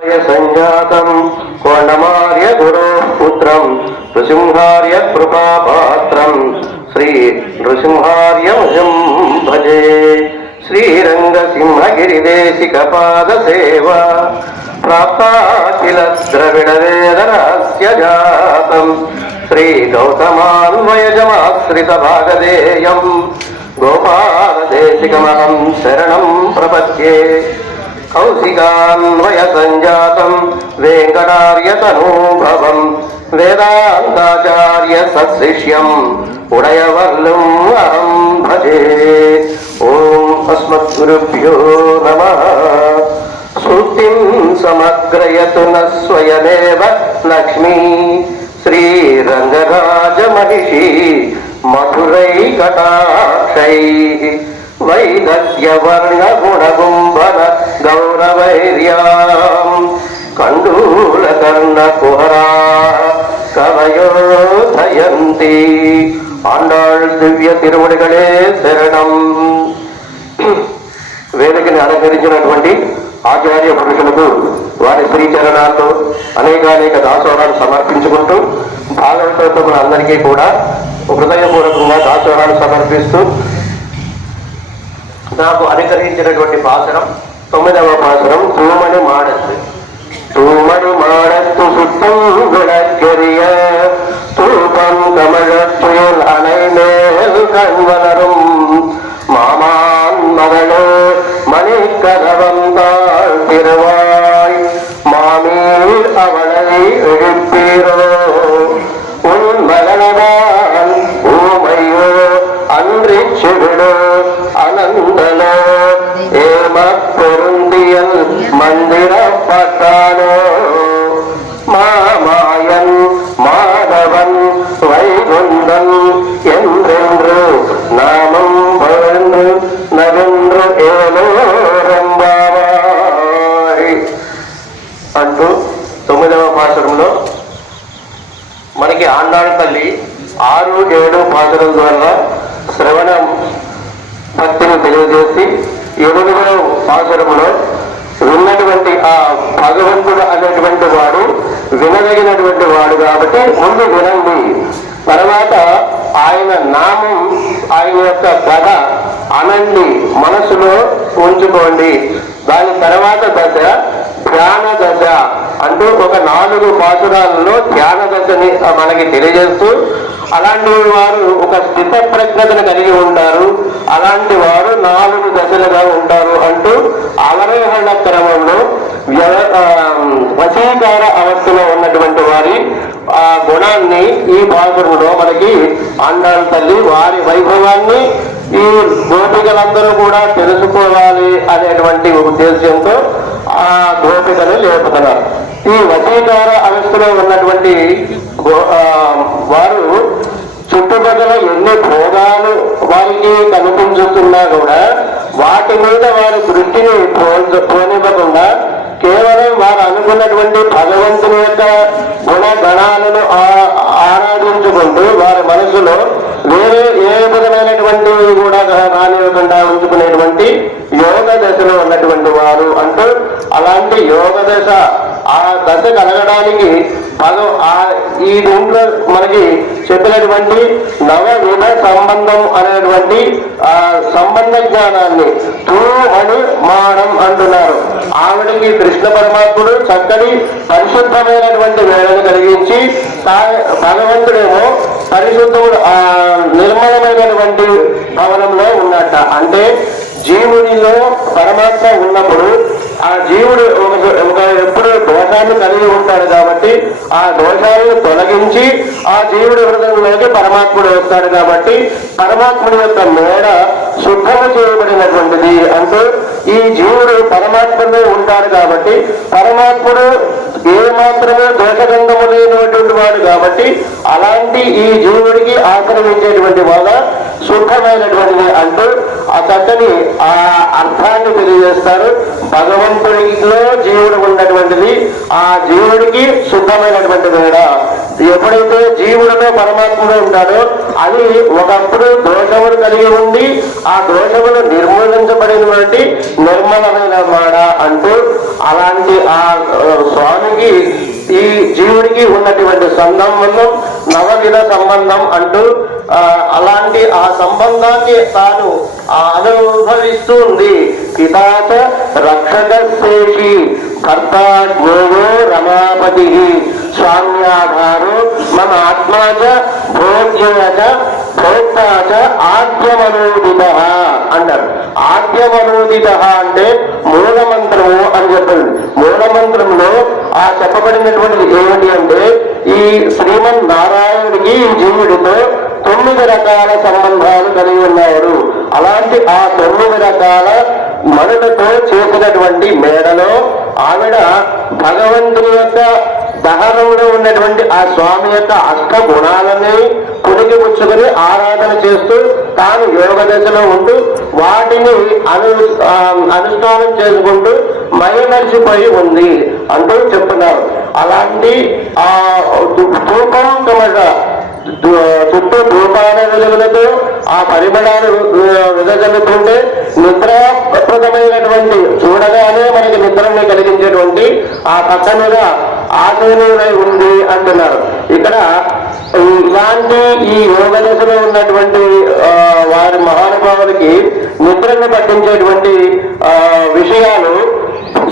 సంజాతం కోండమార్య గురో పుత్రం నృసింహార్య కృపాపాత్రం. శ్రీ నృసింహార్యం భజే శ్రీరంగసింహగిరిదేశిక పాద సేవ ప్రాప్తాఖిల ద్రవిడ వేదరహస్య జాతం శ్రీ గౌతమాన్వయజమాశ్రిత భాగదేయం గోపాలదేశికమహం శరణం ప్రపద్యే. కౌశికాన్వయ సంజాతం వెంకటార్యతనూభవం వేదాంతాచార్య సశిష్యం ఉడయవల్లం అహం భజే. ఓం అస్మద్గురుభ్యో నమ. సూక్తిం సమగ్రయతు న స్వయమేవ లక్ష్మీ. శ్రీరంగరాజమహిషీ మధురైకటాక్షై. కటాక్షై గౌరవైర్యాం గౌరవైర్యాం కండూలకర్ణ కుహరా కవయోధయంతి ఆండాళ్ దివ్య తిరువడిகளே శరణం వేదికని అలంకరించినటువంటి ఆచార్య పురుషులకు వారి శ్రీచరణాలతో అనేకానేక దాసోహాలు సమర్పించుకుంటూ భాగవతోత్తములందరికీ కూడా హృదయపూర్వకంగా దాసోహాలు సమర్పిస్తూ నాకు అనుకరించినటువంటి భాషణం தொண்ணூறாம் பாசுரம் தூமணி மாடத்து. தூமணி மாடத்து சுத்தம் விளக்கெறிய தூபம் தமிழத்துயில் அலை மேல் கண் வளரும். மாமான் மகளே மணிக்கதவம் தாழ் திருவாய். மாமீர் அவளை எழுப்பீரோ உன் மகனவான் ஊமையோ அன்றி செவிடோ அனந்தலோ ஏம மந்திரப்பட்டானோ மாமாயன் மாதவன் வைகுந்தன் என்றென்று நாமம் புகழ்ந்து நகன்று ఏలోరంబావాయ్ అంటూ తొమ్మిదవ పాసరంలో మనకి ఆండాళ్ళ తల్లి ఆరు ఏడు పాసరం ద్వారా శ్రవణం భక్తిని తెలియజేసి ఎనిమిదవ పాసరంలో విన్నటువంటి ఆ భగవంతుడు అనేటువంటి వాడు వినదగినటువంటి వాడు కాబట్టి ముందు వినండి. తర్వాత ఆయన నామం ఆయన యొక్క కథ అనండి. మనసులో ఉంచుకోండి. దాని తర్వాత దశ ధ్యాన దశ అంటూ ఒక నాలుగు పాసురాలలో ధ్యాన దశని మనకి తెలియజేస్తూ అలాంటి వారు ఒక స్థిత ప్రజ్ఞతను కలిగి ఉంటారు. అలాంటి వారు నాలుగు దశల క్రమంలో వశీకార అవస్థలో ఉన్నటువంటి వారి ఆ గుణాన్ని ఈ పాసురంలో మనకి అండాల తల్లి. వారి వైభవాన్ని ఈ గోపికలందరూ కూడా తెలుసుకోవాలి అనేటువంటి ఉద్దేశంతో ఆ గోపికను లేపుతున్నారు. ఈ వశీకార అవస్థలో ఉన్నటువంటి గో- ఆ, వారు చుట్టుపక్కల ఎన్ని భోగాలు వారికి కనిపించుతున్నా కూడా వాటి మీద వారి దృష్టిని పోనివ్వకుండా కేవలం వారు అనుకున్నటువంటి భగవంతుని యొక్క గుణ గణాలను ఆరాధించుకుంటూ వారి మనసులో వేరే ఏ విధమైనటువంటి కూడా రానివ్వకుండా ఉంచుకునేటువంటి యోగ దశలో ఉన్నటువంటి వారు అంటూ అలాంటి యోగ దశ ఆ దశ కలగడానికి మనం ఆ ఈ దీంట్లో మనకి చెప్పినటువంటి నవవిధ సంబంధం అనేటువంటి ఆ సంబంధ జ్ఞానాన్ని తూ అని మానం అంటున్నారు. ఆవిడకి కృష్ణ పరమాత్ముడు చక్కటి పరిశుద్ధమైనటువంటి వేళను కలిగించి భగవంతుడేమో పరిశుద్ధముడు ఆ నిర్మలమైనటువంటి భవనంలో ఉన్నట్ట. అంటే జీవునిలో పరమాత్మ ఉన్నప్పుడు ఆ జీవుడు ఒక ఒక ఎప్పుడు దోషాన్ని కలిగి ఉంటాడు కాబట్టి ఆ దోషాలను తొలగించి ఆ జీవుడి హృదయంలోకి పరమాత్ముడు వస్తాడు కాబట్టి పరమాత్ముడి యొక్క మేడ శుద్ధము చేయబడినటువంటిది అంటూ ఈ జీవుడు పరమాత్మలో ఉంటాడు కాబట్టి పరమాత్ముడు ఏ మాత్రమే దోషగంధము లేనటువంటి వాడు కాబట్టి అలాంటి ఈ జీవుడికి ఆక్రమించేటువంటి వాళ్ళ శుద్ధమైనటువంటిది అంటూ ఆ చక్కని ఆ అర్థాన్ని తెలియజేస్తారు. భగవంతుడిలో జీవుడు ఉన్నటువంటిది. ఆ జీవుడికి శుద్ధమైనటువంటి వేడ ఎప్పుడైతే జీవుడిలో పరమాత్ముడు ఉంటాడో అది ఒకప్పుడు దోషములు కలిగి ఉండి ఆ దోషములు నిర్మూలించబడినటువంటి నిర్మలమైన మాడ అంటూ అలాంటి ఆ స్వామికి ఈ జీవుడికి ఉన్నటువంటి సంబంధం నవవిధ సంబంధం అంటూ అలాంటి ఆ సంబంధాన్ని తాను ఆ అనుభవిస్తూ ఉంది పితాచ రక్షక శేషి కర్త జ్ఞేయో రమాపతి. స్వామ్యాధారో మమ ఆత్మాచ భోజ్యచ భోక్తాచ ఆద్యమనోదిత అంటారు. ఆద్యమనోదిత అంటే మూలమంత్రము అని చెప్పండి మూలమంత్రంలో ఆ చెప్పబడినటువంటిది ఏమిటి అంటే ఈ శ్రీమన్ నారాయణుడికి ఈ జీవుడితో తొమ్మిది రకాల సంబంధాలు కలిగి ఉన్నారు అలాంటి ఆ తొమ్మిది రకాల మనులతో చేసినటువంటి మేడలో ఆవిడ భగవంతుని యొక్క దహనంలో ఉన్నటువంటి ఆ స్వామి యొక్క అష్ట గుణాలని పుడికి పుచ్చుకొని ఆరాధన చేస్తూ తాను యోగ దశలో ఉంటూ వాటిని అను అనుష్ఠానం చేసుకుంటూ మైమరిచిపోయి ఉంది అంటూ చెప్తున్నారు. అలాంటి ఆ ధూపం చుట్టూ ధూపాల వెలుగులతో ఆ పరిమళాలు ఆ, వెదజల్లుతుంటే నిద్రాప్రదమైనటువంటి చూడగానే మనకి నిద్రని కలిగించేటువంటి ఆ పక్కనుగా ఆశీనులై ఉంది అంటున్నారు. ఇక్కడ ఇలాంటి ఈ యోగ దశలో ఉన్నటువంటి వారి మహానుభావులకి నిద్రను పట్టించేటువంటి విషయాలు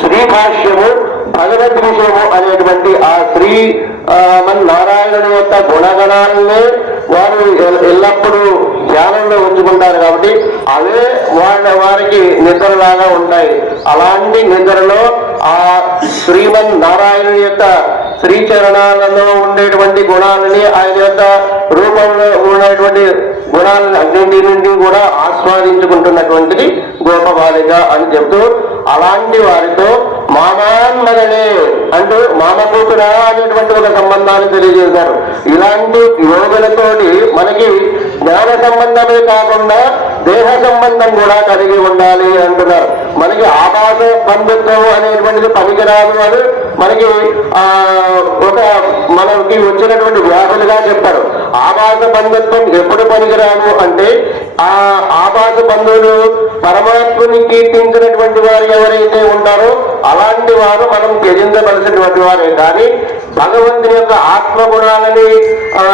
శ్రీ భాష్యము భగవద్ విషయము అనేటువంటి ఆ శ్రీ మన నారాయణుని యొక్క గుణగణాలనే వారు ఎల్లప్పుడూ ధ్యానంలో ఉంచుకుంటారు కాబట్టి అవే వాళ్ళ వారికి నిద్రలాగా ఉంటాయి. అలాంటి నిద్రలో ఆ శ్రీమన్ నారాయణుని యొక్క శ్రీచరణాలలో ఉండేటువంటి గుణాలని ఆయన యొక్క రూపంలో ఉన్నటువంటి గుణాలను అన్నింటి నుండి కూడా ఆస్వాదించుకుంటున్నటువంటిది గోపబాలిక అని చెప్తూ అలాంటి వారితో మామాన్మగనే అంటూ మామ కూతురా అనేటువంటి ఒక సంబంధాన్ని తెలియజేశారు. ఇలాంటి యోగులతోటి మనకి జ్ఞాన సంబంధమే కాకుండా దేహ సంబంధం కూడా కలిగి ఉండాలి అంటున్నారు. మనకి ఆభాస బంధుత్వం అనేటువంటిది పనికిరాదు అని మనకి ఆ ఒక మనకి వచ్చినటువంటి వ్యాధులుగా చెప్పారు ఆభాస బంధుత్వం ఎప్పుడు పనికిరాదు అంటే ఆ ఆభాస బంధువులు పరమాత్ముని కీర్తించినటువంటి వారు ఎవరైతే ఉంటారో అలాంటి వారు మనం త్యజించవలసినటువంటి వారే. కానీ భగవంతుని యొక్క ఆత్మ గుణాలని ఆ,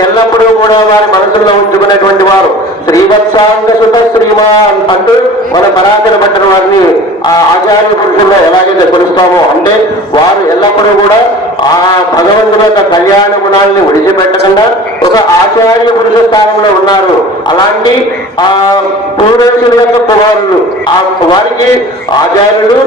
ఎల్లప్పుడూ కూడా వారి మనసులో ఉంచుకునేటువంటి వారు. శ్రీవత్సాంగ సుత శ్రీమాన్ అంటూ మన పరాశర పట్టిన వారిని ఆ ఆచార్య పురుషుల్లో ఎలాగైతే కొలుస్తామో అంటే వారు ఎల్లప్పుడూ కూడా ఆ భగవంతుని యొక్క కళ్యాణ గుణాలని విడిచిపెట్టకుండా ఒక ఆచార్య పురుష స్థానంలో ఉన్నారు. అలాంటి ఆ పూర్వశుల యొక్క కుమారులు. ఆ వారికి ఆచార్యులు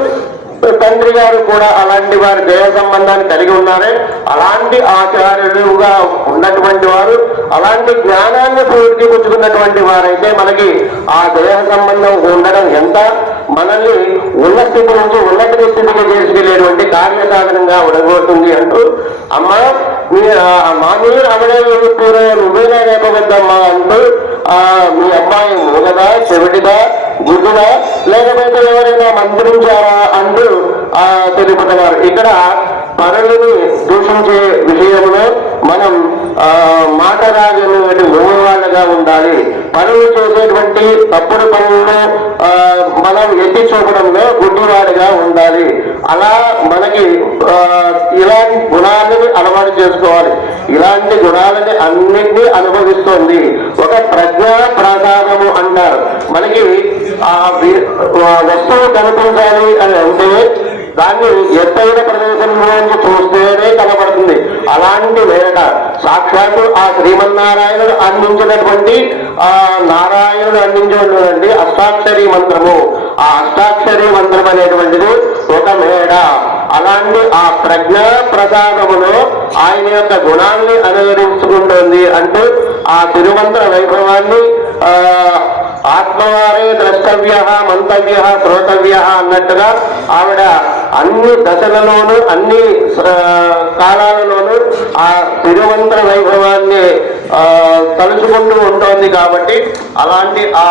తండ్రి గారు కూడా అలాంటి వారి దేహ సంబంధాన్ని కలిగి ఉన్నారే. అలాంటి ఆచార్యులుగా ఉన్నటువంటి వారు అలాంటి జ్ఞానాన్ని పూర్తి పుచ్చుకున్నటువంటి వారైతే మనకి ఆ దేహ సంబంధం ఉండడం ఎంత? మనల్ని ఉన్న స్థితి నుంచి ఉన్నత స్థితికి తీసుకెళ్ళేటువంటి కార్యసాధనంగా ఉండబోతుంది అంటూ అమ్మ మామూలు అవడే పూర్వ నువ్వేనా రేపవద్దమ్మా అంటూ ఆ మీ అమ్మాయి మూగదా చెవిటిదా గుడ్డుదా లేకపోతే ఎవరైనా మంత్రించారా అంటూ ఆ తెలుపుతున్నారు ఇక్కడ పరులని దూషించే విషయంలో మనం మాట రాజటువంటి మూలవాళ్ళగా ఉండాలి. పనులు చేసేటువంటి తప్పుడు పనులను మనం ఎత్తి చూపడంలో గుడ్డివాడిగా ఉండాలి. అలా మనకి ఇలాంటి గుణాలని అలవాటు చేసుకోవాలి. ఇలాంటి గుణాలని అన్నింటినీ అనుభవిస్తుంది. ఒక ప్రజ్ఞా ప్రసాదము అంటారు. మనకి ఆ వి- ఆ వస్తువు కనిపించాలి అని అంటే దాన్ని ఎత్తైన ప్రదేశంలో నుంచి చూస్తేనే కనబడుతుంది అలాంటి వేట సాక్షాత్తు ఆ శ్రీమన్నారాయణుడు అందించినటువంటి ఆ నారాయణుడు అందించినటువంటి అష్టాక్షరి మంత్రము. ఆ అష్టాక్షరి మంత్రం అనేటువంటిది ఒక మేడ అలాంటి ఆ ప్రజ్ఞా ప్రసాదములో ఆయన యొక్క గుణాన్ని అనుసరించుకుంటోంది అంటూ ఆ తిరుమంత్ర వైభవాన్ని ఆ ఆత్మవారే ద్రష్టవ్య మంతవ్య శ్రోతవ్య అన్నట్టుగా ఆవిడ అన్ని దశలలోనూ అన్ని కాలాలలోనూ ఆ తిరువంతర వైభవాన్ని తలుచుకుంటూ ఉంటోంది కాబట్టి అలాంటి ఆ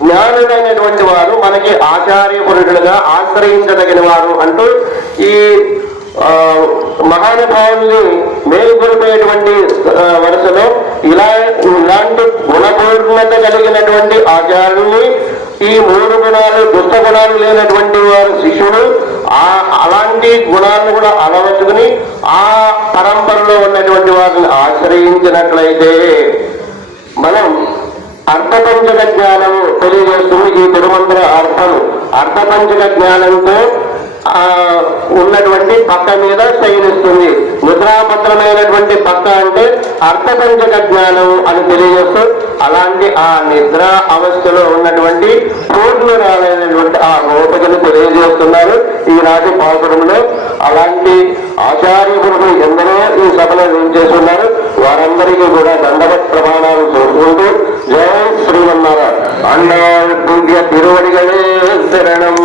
జ్ఞానుడైనటువంటి వారు మనకి ఆచార్యపురుషులుగా ఆశ్రయించదగిన వారు అంటూ ఈ మహానుభావుల్ని మేలుకొల్పేటువంటి వరుసలో ఇలా ఇలాంటి గుణపూర్ణత కలిగినటువంటి ఆచార్యుల్ని ఈ మూడు గుణాలు దుష్ట గుణాలు లేనటువంటి వారు శిష్యుడు ఆ అలాంటి గుణాలను కూడా అలవర్చుకుని ఆ పరంపరలో ఉన్నటువంటి వారిని ఆశ్రయించినట్లయితే మనం అర్థపంచక జ్ఞానము తెలియజేస్తుంది ఈ తిరుమంత్ర అర్థం అర్థపంచక జ్ఞానంతో ఉన్నటువంటి పక్క మీద శయనిస్తుంది. నిద్రాభద్రమైనటువంటి పక్క అంటే అర్థపంచక జ్ఞానం అని తెలియజేస్తూ అలాంటి ఆ నిద్ర అవస్థలో ఉన్నటువంటి పూర్ణురాలైనటువంటి ఆ రూపకను తెలియజేస్తున్నారు ఈ రాజు పాల్గొనంలో అలాంటి ఆచార్య గురులు ఎందరో ఈ సభలో ఏం చేస్తున్నారు? వారందరికీ కూడా దండవ ప్రమాణాలు చూసుకుంటూ జయ శ్రీమన్నారా అన్నాడు తిరువడిగలే శరణం.